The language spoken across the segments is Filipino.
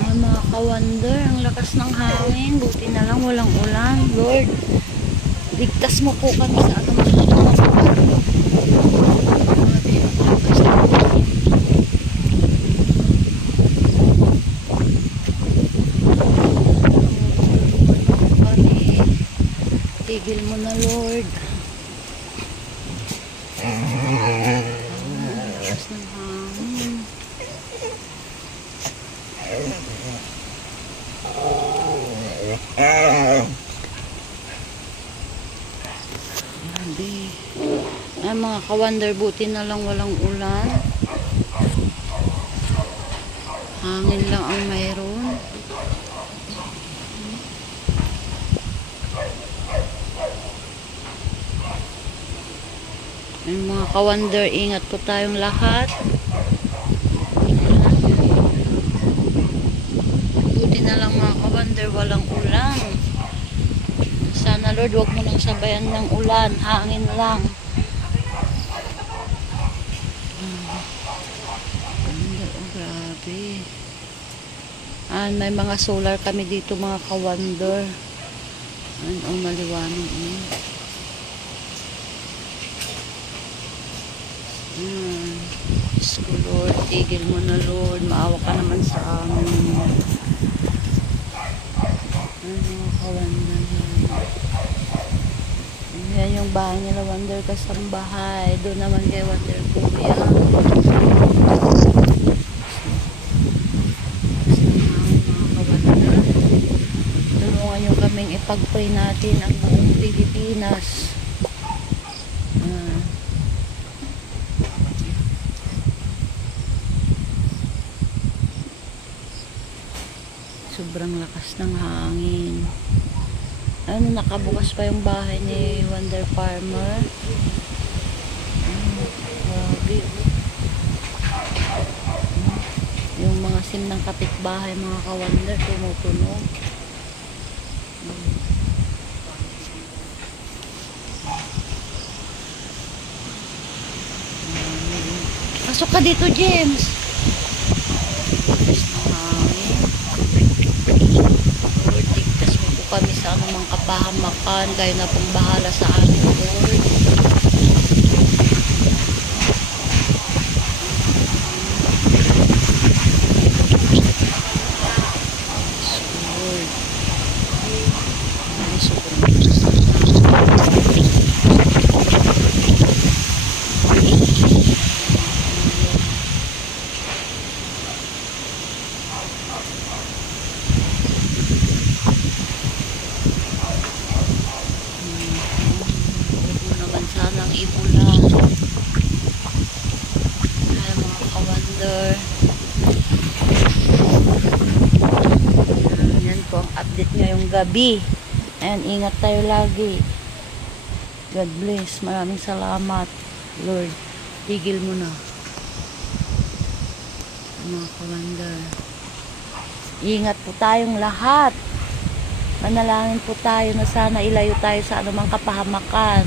Mga ka-wonder, ang lakas ng hangin. Buti na lang walang ulan. Lord, ligtas mo po kami sa anumang pagkakas. Tigil mo na, Lord. Lakas ng hangin. Grabe. Ay, mga ka-wonder, buti na lang walang ulan. Hangin lang ang mayroon. Ay, mga ka-wonder, ingat po tayong lahat. Buti na lang mga ka-wonder, walang ulan. Sana Lord, wag mo nang sabayan ng ulan, hangin lang. Oh, grabe. May mga solar kami dito mga ka-wonder. Oh, maliwanag yun. Diyos ko Lord, tigil mo na Lord, maawa ka naman sa amin. Mga ka-wonder. Yan yung bahay nila, Wonder Kasambahay. Doon naman kay Wonder Kuya. Tulungan nyo kaming ipag-pray natin ang buong Pilipinas. Sobrang lakas ng hangin. Nakabukas pa yung bahay ni Wonder Farmer. Grabe. Yung mga sim ng kapitbahay, mga ka-wonder, tumutunog. Pasok ka dito, James. Kami sa anumang kapahamakan, kayo na pong bahala sa amin, Lord. Sanang ibulan. Ay, mga ka-wonder. Yan po ang update ngayong gabi. Ayan, ingat tayo lagi. God bless. Maraming salamat. Lord, tigil mo na. Mga ka-wonder. Ingat po tayong lahat. Manalangin po tayo na sana ilayo tayo sa anumang kapahamakan.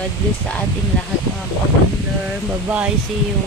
God bless sa ating lahat mga ka-wonder. Bye-bye. See you.